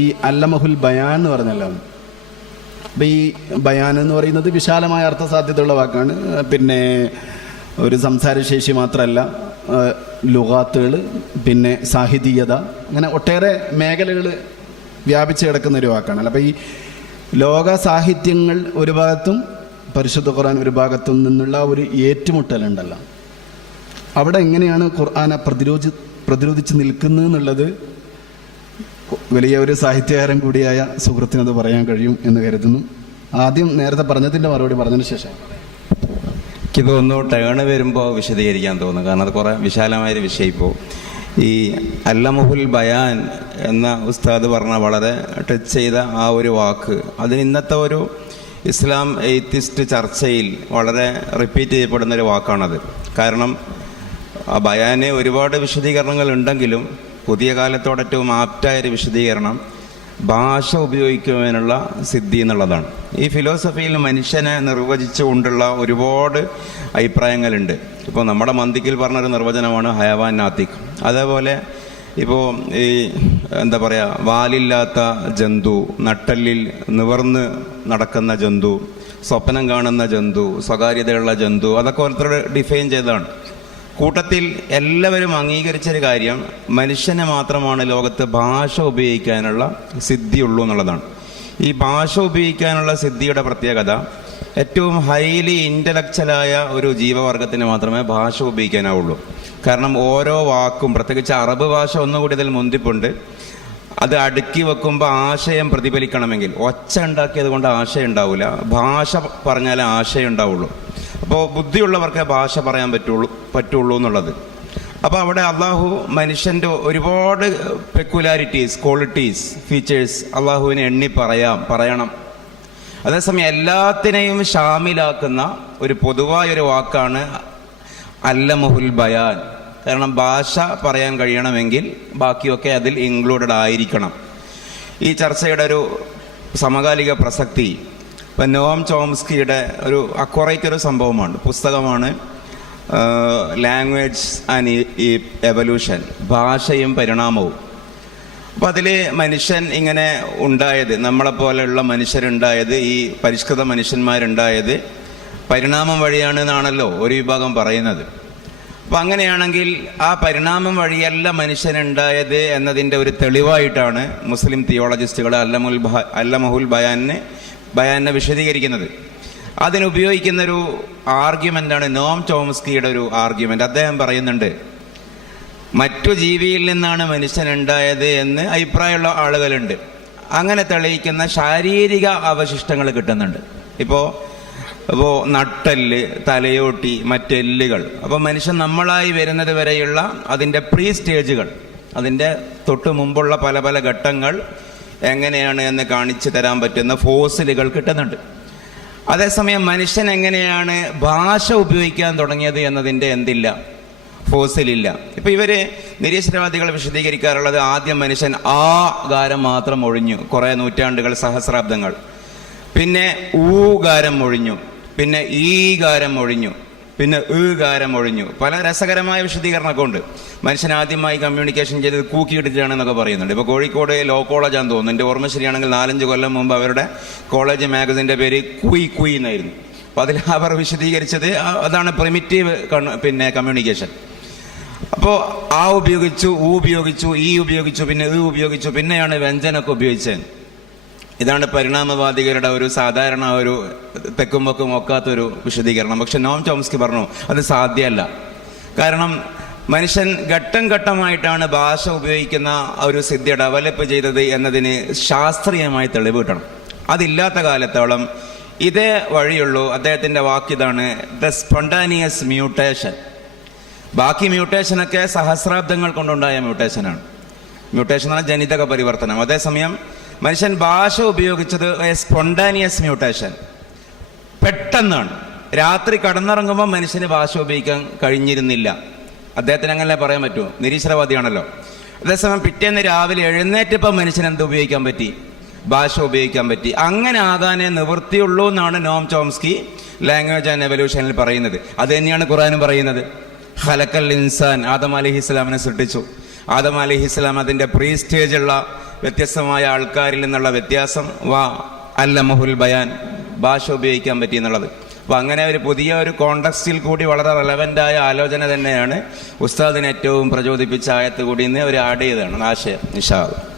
ഈ അല്ലമഹുൽ ബയാൻ എന്ന് പറഞ്ഞല്ലോ. അപ്പം ഈ ബയാൻ എന്ന് പറയുന്നത് വിശാലമായ അർത്ഥസാധ്യതയുള്ള വാക്കാണ്. പിന്നെ ഒരു സംസാരശേഷി മാത്രമല്ല, ലുഗാത്തുകൾ, പിന്നെ സാഹിതീയത, അങ്ങനെ ഒട്ടേറെ മേഖലകൾ വ്യാപിച്ച് കിടക്കുന്നൊരു വാക്കാണ്. അപ്പം ഈ ലോക സാഹിത്യങ്ങൾ ഒരു ഭാഗത്തും പരിശുദ്ധ ഖുർആൻ ഒരു ഭാഗത്തും നിന്നുള്ള ഒരു ഏറ്റുമുട്ടലുണ്ടല്ലോ, അവിടെ എങ്ങനെയാണ് ഖുർആനെ പ്രതിരോധിച്ച് നിൽക്കുന്നത് എന്നുള്ളത് വലിയ ഒരു സാഹിത്യകാരൻ കൂടിയായ സുഹൃത്തിനത് പറയാൻ കഴിയും എന്ന് കരുതുന്നു. ആദ്യം നേരത്തെ പറഞ്ഞതിൻ്റെ മറുപടി പറഞ്ഞതിന് ശേഷം എനിക്ക് തോന്നുന്നു ടേണ് വരുമ്പോൾ വിശദീകരിക്കാൻ തോന്നുന്നു. കാരണം അത് കുറേ വിശാലമായൊരു വിഷയം. ഇപ്പോൾ ഈ അല്ലമഹുൽ ബയാൻ എന്ന ഉസ്താദ് പറഞ്ഞ വളരെ ടച്ച് ചെയ്ത ആ ഒരു വാക്ക്, അതിന് ഇന്നത്തെ ഒരു ഇസ്ലാം എയ്ത്തിസ്റ്റ് ചർച്ചയിൽ വളരെ റിപ്പീറ്റ് ചെയ്യപ്പെടുന്നൊരു വാക്കാണത്. കാരണം ആ ബയാന് ഒരുപാട് വിശദീകരണങ്ങൾ ഉണ്ടെങ്കിലും പുതിയ കാലത്തോട് ഏറ്റവും ആപ്റ്റായൊരു വിശദീകരണം ഭാഷ ഉപയോഗിക്കുന്നതിനുള്ള സിദ്ധി എന്നുള്ളതാണ്. ഈ ഫിലോസഫിയിൽ മനുഷ്യനെ നിർവചിച്ചുകൊണ്ടുള്ള ഒരുപാട് അഭിപ്രായങ്ങളുണ്ട്. ഇപ്പോൾ നമ്മുടെ മന്ദിക്കിൽ പറഞ്ഞൊരു നിർവചനമാണ് ഹയവാൻ നാത്തിക്. അതേപോലെ ഇപ്പോൾ ഈ എന്താ പറയുക, വാലില്ലാത്ത ജന്തു, നട്ടെല്ലിൽ നിവർന്ന് നടക്കുന്ന ജന്തു, സ്വപ്നം കാണുന്ന ജന്തു, സ്വകാര്യതയുള്ള ജന്തു, അതൊക്കെ ഓരോരുത്തർ ഡിഫൈൻ ചെയ്തതാണ്. കൂട്ടത്തിൽ എല്ലാവരും അംഗീകരിച്ചൊരു കാര്യം, മനുഷ്യന് മാത്രമാണ് ലോകത്ത് ഭാഷ ഉപയോഗിക്കാനുള്ള സിദ്ധിയുള്ളൂ എന്നുള്ളതാണ്. ഈ ഭാഷ ഉപയോഗിക്കാനുള്ള സിദ്ധിയുടെ പ്രത്യേകത, ഏറ്റവും ഹൈലി ഇൻ്റലക്ച്വലായ ഒരു ജീവവർഗത്തിന് മാത്രമേ ഭാഷ ഉപയോഗിക്കാനാവുള്ളൂ. കാരണം ഓരോ വാക്കും, പ്രത്യേകിച്ച് അറബ് ഭാഷ ഒന്നുകൂടി ഇതിൽ മുന്തിപ്പുണ്ട്, അത് അടുക്കി വെക്കുമ്പോൾ ആശയം പ്രതിഫലിക്കണമെങ്കിൽ ഒച്ച ഉണ്ടാക്കിയത് കൊണ്ട് ആശയം ഉണ്ടാവില്ല, ഭാഷ പറഞ്ഞാലേ ആശയം ഉണ്ടാവുള്ളൂ. അപ്പോൾ ബുദ്ധിയുള്ളവർക്ക് ഭാഷ പറയാൻ പറ്റുള്ളൂ എന്നുള്ളത്. അപ്പോൾ അവിടെ അള്ളാഹു മനുഷ്യൻ്റെ ഒരുപാട് പെക്യുലാരിറ്റീസ്, ക്വാളിറ്റീസ്, ഫീച്ചേഴ്സ് അള്ളാഹുവിനെ എണ്ണി പറയണം. അതേസമയം എല്ലാത്തിനെയും ഷാമിലാക്കുന്ന ഒരു പൊതുവായൊരു വാക്കാണ് അല്ലമഹുൽ ബയാൻ. കാരണം ഭാഷ പറയാൻ കഴിയണമെങ്കിൽ ബാക്കിയൊക്കെ അതിൽ ഇൻക്ലൂഡഡ് ആയിരിക്കണം. ഈ ചർച്ചയുടെ ഒരു സമകാലിക പ്രസക്തി ഇപ്പം നോം ചോംസ്കിയുടെ ഒരു അക്വറേറ്റ് ഒരു സംഭവമാണ്, പുസ്തകമാണ് ലാംഗ്വേജ് ആൻഡ് എവല്യൂഷൻ, ഭാഷയും പരിണാമവും. അപ്പം അതിൽ മനുഷ്യൻ ഇങ്ങനെ ഉണ്ടായത്, നമ്മളെപ്പോലെയുള്ള മനുഷ്യരുണ്ടായത്, ഈ പരിഷ്കൃത മനുഷ്യന്മാരുണ്ടായത് പരിണാമം വഴിയാണ് എന്നാണല്ലോ ഒരു വിഭാഗം പറയുന്നത്. അപ്പം അങ്ങനെയാണെങ്കിൽ ആ പരിണാമം വഴിയല്ല മനുഷ്യനുണ്ടായത് എന്നതിൻ്റെ ഒരു തെളിവായിട്ടാണ് മുസ്ലിം തിയോളജിസ്റ്റുകൾ അല്ലമഹുൽ ബയാനെ വിശദീകരിക്കുന്നത്. അതിനുപയോഗിക്കുന്നൊരു ആർഗ്യുമെൻ്റാണ് നോം ചോംസ്കിയുടെ ഒരു ആർഗ്യുമെൻ്റ്. അദ്ദേഹം പറയുന്നുണ്ട്, മറ്റു ജീവിയിൽ നിന്നാണ് മനുഷ്യനുണ്ടായത് എന്ന് അഭിപ്രായമുള്ള ആളുകളുണ്ട്. അങ്ങനെ തെളിയിക്കുന്ന ശാരീരിക അവശിഷ്ടങ്ങൾ കിട്ടുന്നുണ്ട്. ഇപ്പോൾ നട്ടെല്ല്, തലയോട്ടി, മറ്റെല്ലുകൾ. അപ്പോൾ മനുഷ്യൻ നമ്മളായി വരുന്നത് വരെയുള്ള അതിൻ്റെ പ്രീ സ്റ്റേജുകൾ, അതിൻ്റെ തൊട്ട് മുമ്പുള്ള പല പല ഘട്ടങ്ങൾ എങ്ങനെയാണ് എന്ന് കാണിച്ചു തരാൻ പറ്റുന്ന ഫോസിലുകൾ കിട്ടുന്നുണ്ട്. അതേസമയം മനുഷ്യൻ എങ്ങനെയാണ് ഭാഷ ഉപയോഗിക്കാൻ തുടങ്ങിയത് എന്നതിൻ്റെ എന്തില്ല, ഫോസിലില്ല. ഇപ്പം ഇവർ നിരീശ്വരവാദികൾ വിശദീകരിക്കാറുള്ളത്, ആദ്യം മനുഷ്യൻ ആ ഗാരം മാത്രം ഒഴിഞ്ഞു, കുറേ നൂറ്റാണ്ടുകൾ, സഹസ്രാബ്ദങ്ങൾ. പിന്നെ ഊകാരം ഒഴിഞ്ഞു, പിന്നെ ഈ ഗാരം ഒഴിഞ്ഞു, പിന്നെ ഗാരം ഒഴിഞ്ഞു. പല രസകരമായ വിശദീകരണമൊക്കെ ഉണ്ട്. മനുഷ്യൻ ആദ്യമായി കമ്മ്യൂണിക്കേഷൻ ചെയ്തത് കൂക്കിയിട്ടിട്ടാണെന്നൊക്കെ പറയുന്നുണ്ട്. ഇപ്പോൾ കോഴിക്കോട് ലോ കോളേജാന്ന് തോന്നുന്നു, എൻ്റെ ഓർമ്മ ശരിയാണെങ്കിൽ 4-5 കൊല്ലം മുമ്പ് അവരുടെ കോളേജ് മാഗസിൻ്റെ പേര് കുയി എന്നായിരുന്നു. അപ്പോൾ അതിൽ അവർ വിശദീകരിച്ചത് അതാണ് പ്രിമിറ്റീവ് കമ്മ്യൂണിക്കേഷൻ. അപ്പോൾ ആ ഉപയോഗിച്ചു, ഉപയോഗിച്ചു, ഈ ഉപയോഗിച്ചു, പിന്നെ ഉപയോഗിച്ചു, പിന്നെയാണ് വ്യഞ്ജനമൊക്കെ ഉപയോഗിച്ചത്. ഇതാണ് പരിണാമവാദികളുടെ ഒരു സാധാരണ ഒരു തെക്കും പൊക്കും ഒക്കാത്തൊരു വിശദീകരണം. പക്ഷെ നോം ചോംസ്കി പറഞ്ഞു അത് സാധ്യമല്ല. കാരണം മനുഷ്യൻ ഘട്ടം ഘട്ടമായിട്ടാണ് ഭാഷ ഉപയോഗിക്കുന്ന ഒരു സിദ്ധി ഡെവലപ്പ് ചെയ്തത് എന്നതിന് ശാസ്ത്രീയമായി തെളിവ് കിട്ടണം. അതില്ലാത്ത കാലത്തോളം ഇതേ വഴിയുള്ളൂ. അദ്ദേഹത്തിൻ്റെ വാക്കിതാണ്, ദ സ്പോണ്ടാനിയസ് മ്യൂട്ടേഷൻ. ബാക്കി മ്യൂട്ടേഷനൊക്കെ സഹസ്രാബ്ദങ്ങൾ കൊണ്ടുണ്ടായ മ്യൂട്ടേഷനാണ്. മ്യൂട്ടേഷൻ എന്ന് പറഞ്ഞാൽ ജനിതക പരിവർത്തനം. അതേസമയം മനുഷ്യൻ ഭാഷ ഉപയോഗിച്ചത് സ്പോണ്ടാനിയസ് മ്യൂട്ടേഷൻ, പെട്ടെന്നാണ്. രാത്രി കടന്നിറങ്ങുമ്പോൾ മനുഷ്യന് ഭാഷ ഉപയോഗിക്കാൻ കഴിഞ്ഞിരുന്നില്ല. അദ്ദേഹത്തിന് അങ്ങനെ പറയാൻ പറ്റുമോ? നിരീശ്വരവാദിയാണല്ലോ. അതേസമയം പിറ്റേന്ന് രാവിലെ എഴുന്നേറ്റപ്പോൾ മനുഷ്യന് എന്ത് ഉപയോഗിക്കാൻ പറ്റി? ഭാഷ ഉപയോഗിക്കാൻ പറ്റി. അങ്ങനെ ആകാനേ നിവൃത്തിയുള്ളൂ എന്നാണ് നോം ചോംസ്കി ലാംഗ്വേജ് ആൻഡ് എവല്യൂഷനിൽ പറയുന്നത്. അത് തന്നെയാണ് ഖുർആനും പറയുന്നത്. ഖലഖൽ ഇൻസാൻ, ആദം അലൈഹിസ്സലാമിനെ സൃഷ്ടിച്ചു. ആദം അലൈഹിസ്സലാം അതിൻ്റെ പ്രീ സ്റ്റേജുള്ള വ്യത്യസ്തമായ ആൾക്കാരിൽ നിന്നുള്ള വ്യത്യാസം വാ അല്ലമഹുൽ ബയാൻ, ഭാഷ ഉപയോഗിക്കാൻ പറ്റി എന്നുള്ളത്. അപ്പോൾ അങ്ങനെ ഒരു പുതിയ ഒരു കോണ്ടക്സ്റ്റിൽ കൂടി വളരെ റെലവൻ്റായ ആലോചന തന്നെയാണ് ഉസ്താദിന് ഏറ്റവും പ്രചോദിപ്പിച്ച ആയത്ത് കൂടി ഇന്ന് ഒരു ആഡ് ചെയ്തതാണ് ആശയം. ഇൻഷാ അല്ലാഹ്.